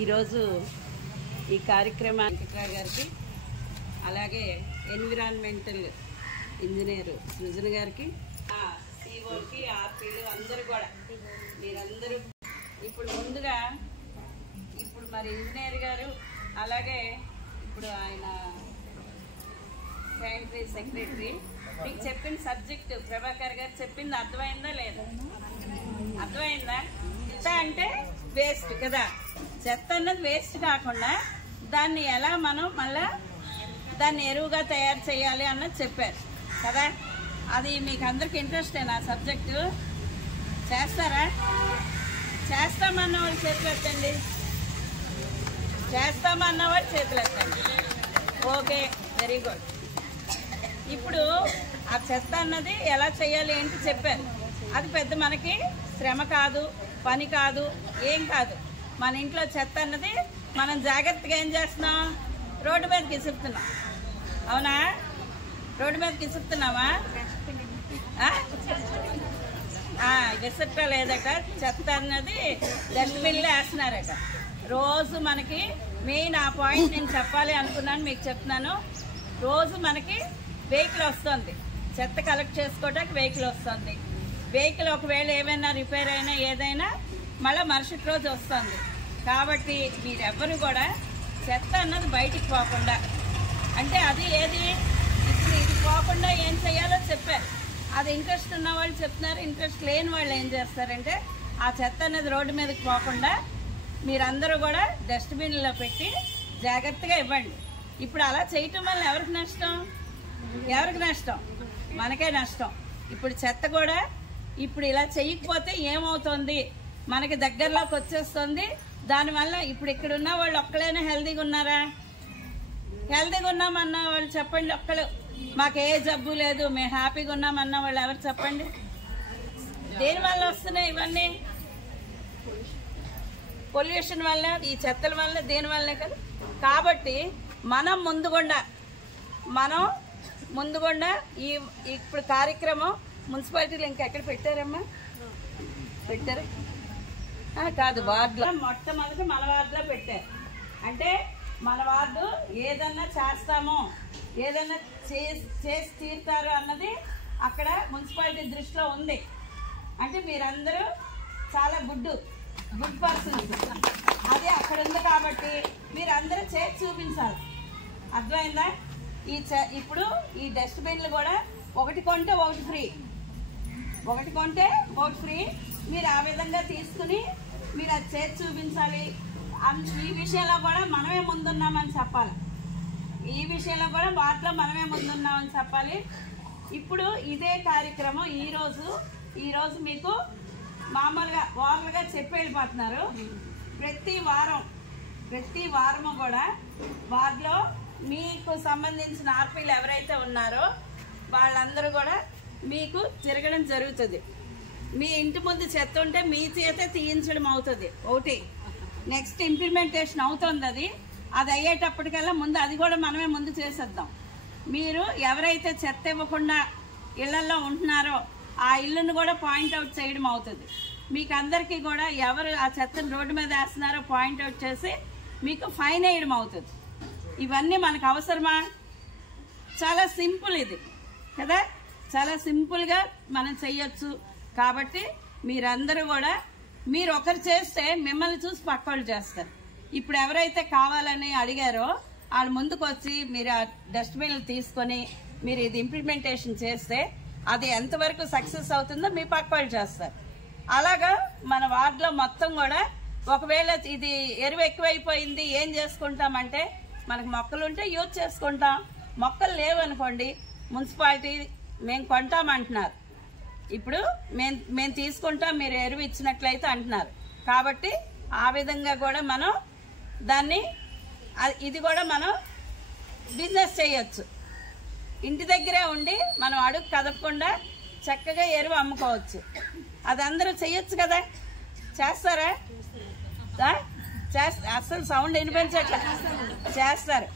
ఈరోజు ఈ కార్యక్రమానికి గారికి అలాగే ఎన్విరాన్మెంటల్ ఇంజనీర్ సృజన గారికి సిఓకి ఆర్పీలు అందరూ కూడా మీరందరూ ఇప్పుడు ముందుగా ఇప్పుడు మరి ఇంజనీర్ గారు అలాగే ఇప్పుడు ఆయన శానిటరీ సెక్రటరీ మీకు చెప్పిన సబ్జెక్టు ప్రభాకర్ గారు చెప్పింది అర్థమైందా లేదా? అర్థమైందా? చెత్త అంటే వేస్ట్ కదా, చెత్త అన్నది వేస్ట్ కాకుండా దాన్ని ఎలా మనం మళ్ళా దాన్ని ఎరువుగా తయారు చేయాలి అన్నది చెప్పారు కదా. అది మీకు అందరికి ఇంట్రెస్టేనా సబ్జెక్టు? చేస్తారా? చేస్తామన్న వాళ్ళు చేతులు ఎత్తండి. చేస్తామన్న వాళ్ళు చేతులు ఎత్తండి. Okay, very good. ఇప్పుడు ఆ చెత్త అన్నది ఎలా చేయాలి ఏంటి చెప్పారు. అది పెద్ద మనకి శ్రమ కాదు, పని కాదు, ఏం కాదు. మన ఇంట్లో చెత్త అన్నది మనం జాగ్రత్తగా ఏం చేస్తున్నాం? రోడ్డు మీదకి ఇసుపుతున్నాం. అవునా? రోడ్డు మీదకి ఇసుపుతున్నావా? విసరట లేదట, చెత్త అన్నది డస్ట్బిన్లో వేస్తున్నారట. రోజు మనకి మెయిన్ ఆ పాయింట్ నేను చెప్పాలి అనుకున్నాను, మీకు చెప్తున్నాను. రోజు మనకి వెహికల్ వస్తుంది, చెత్త కలెక్ట్ చేసుకోవడానికి వెహికల్ వస్తుంది. వెహికల్ ఒకవేళ ఏమైనా రిపేర్ అయినా ఏదైనా మళ్ళీ మరుసటి రోజు వస్తుంది. కాబట్టి మీరెవ్వరు కూడా చెత్త అన్నది బయటికి పోకుండా, అంటే అది ఏది ఇప్పుడు ఇది పోకుండా ఏం చేయాలో చెప్పారు. అది ఇంట్రెస్ట్ ఉన్న వాళ్ళు చెప్తున్నారు, ఇంట్రెస్ట్ లేని వాళ్ళు ఏం చేస్తారంటే ఆ చెత్త అనేది రోడ్డు మీదకి పోకుండా మీరందరూ కూడా డస్ట్బిన్లో పెట్టి జాగ్రత్తగా ఇవ్వండి. ఇప్పుడు అలా చేయటం వల్ల ఎవరికి నష్టం? ఎవరికి నష్టం? మనకే నష్టం. ఇప్పుడు చెత్త కూడా ఇప్పుడు ఇలా చేయకపోతే ఏమవుతుంది, మనకి దగ్గరలోకి వచ్చేస్తుంది. దానివల్ల ఇప్పుడు ఇక్కడ ఉన్న వాళ్ళు ఒక్కలైనా హెల్తీగా ఉన్నారా? హెల్తీగా ఉన్నామన్న వాళ్ళు చెప్పండి ఒక్కళ్ళు. మాకు ఏ జబ్బు లేదు, మేము హ్యాపీగా ఉన్నామన్న వాళ్ళు ఎవరు చెప్పండి? దేనివల్ల వస్తున్నాయి ఇవన్నీ? పొల్యూషన్ వల్ల, ఈ చెత్తల వల్ల, దేనివల్లే కదా. కాబట్టి మనం ముందుగుండా ఈ ఇప్పుడు కార్యక్రమం మున్సిపాలిటీలో ఇంకెక్కడ పెట్టారమ్మా? పెట్టారు కాదు, వార్డులో మొట్టమొదటి మన వార్డులో పెట్టారు. అంటే మన వార్డు ఏదన్నా చేస్తామో, ఏదన్నా చేసి తీరుతారు అన్నది అక్కడ మున్సిపాలిటీ దృష్టిలో ఉంది. అంటే మీరందరూ చాలా గుడ్ పర్సన్స్, అది అక్కడ ఉంది. కాబట్టి మీరందరూ చేసి చూపించాలి. అర్థమైందా? ఇప్పుడు ఈ డస్ట్బిన్లు కూడా ఒకటి కొంటే ఒకటి ఫ్రీ, ఒకటి కొంటే ఒకటి ఫ్రీ. మీరు ఆ విధంగా తీసుకుని మీరు అది చేసి చూపించాలి. ఈ విషయంలో కూడా మనమే ముందున్నామని చెప్పాలి. ఈ విషయంలో కూడా వాటిలో మనమే ముందున్నామని చెప్పాలి. ఇప్పుడు ఇదే కార్యక్రమం ఈరోజు మీకు మామూలుగా ఓవర్గా చెప్పి వెళ్ళిపోతున్నారు. ప్రతి వారము కూడా వార్డులో మీకు సంబంధించిన ఆర్పీలు ఎవరైతే ఉన్నారో వాళ్ళందరూ కూడా మీకు తిరగడం జరుగుతుంది. మీ ఇంటి ముందు చెత్త ఉంటే మీ చేతే తీయించడం అవుతుంది ఒకటి. నెక్స్ట్ ఇంప్లిమెంటేషన్ అవుతుంది. అది అయ్యేటప్పటికల్లా ముందు అది కూడా మనమే ముందు చేసేద్దాం. మీరు ఎవరైతే చెత్త ఇవ్వకుండా ఇళ్లలో ఉంటున్నారో ఆ ఇల్లును కూడా పాయింట్అవుట్ చేయడం అవుతుంది. మీకు అందరికీ కూడా ఎవరు ఆ చెత్తను రోడ్డు మీద వేస్తున్నారో పాయింట్అవుట్ చేసి మీకు ఫైన్ వేయడం అవుతుంది. ఇవన్నీ మనకు అవసరమా? చాలా సింపుల్ ఇది కదా, చాలా సింపుల్గా మనం చెయ్యొచ్చు. కాబట్టి మీరందరూ కూడా మీరు ఒకరు చేస్తే మిమ్మల్ని చూసి పక్కోళ్ళు చేస్తారు. ఇప్పుడు ఎవరైతే కావాలని అడిగారో వాళ్ళు ముందుకు వచ్చి మీరు ఆ డస్ట్బిన్లు తీసుకొని మీరు ఇది ఇంప్లిమెంటేషన్ చేస్తే అది ఎంతవరకు సక్సెస్ అవుతుందో మీ పక్కోళ్ళు చేస్తారు. అలాగా మన వార్డులో మొత్తం కూడా ఒకవేళ ఇది ఎరువు ఎక్కువైపోయింది ఏం చేసుకుంటామంటే మనకు మొక్కలు ఉంటే యూజ్ చేసుకుంటాం, మొక్కలు లేవనుకోండి మున్సిపాలిటీ మేము కొంటామంటున్నారు. ఇప్పుడు మేము తీసుకుంటాం, మీరు ఎరువు ఇచ్చినట్లయితే అంటున్నారు. కాబట్టి ఆ విధంగా కూడా మనం దాన్ని ఇది కూడా మనం బిజినెస్ చేయొచ్చు. ఇంటి దగ్గరే ఉండి మనం అడుగు కదపకుండా చక్కగా ఎరువు అమ్ముకోవచ్చు. అది అందరూ చేయొచ్చు కదా. చేస్తారా? అస్సలు సౌండ్ వినిపించట్లే. చేస్తారు.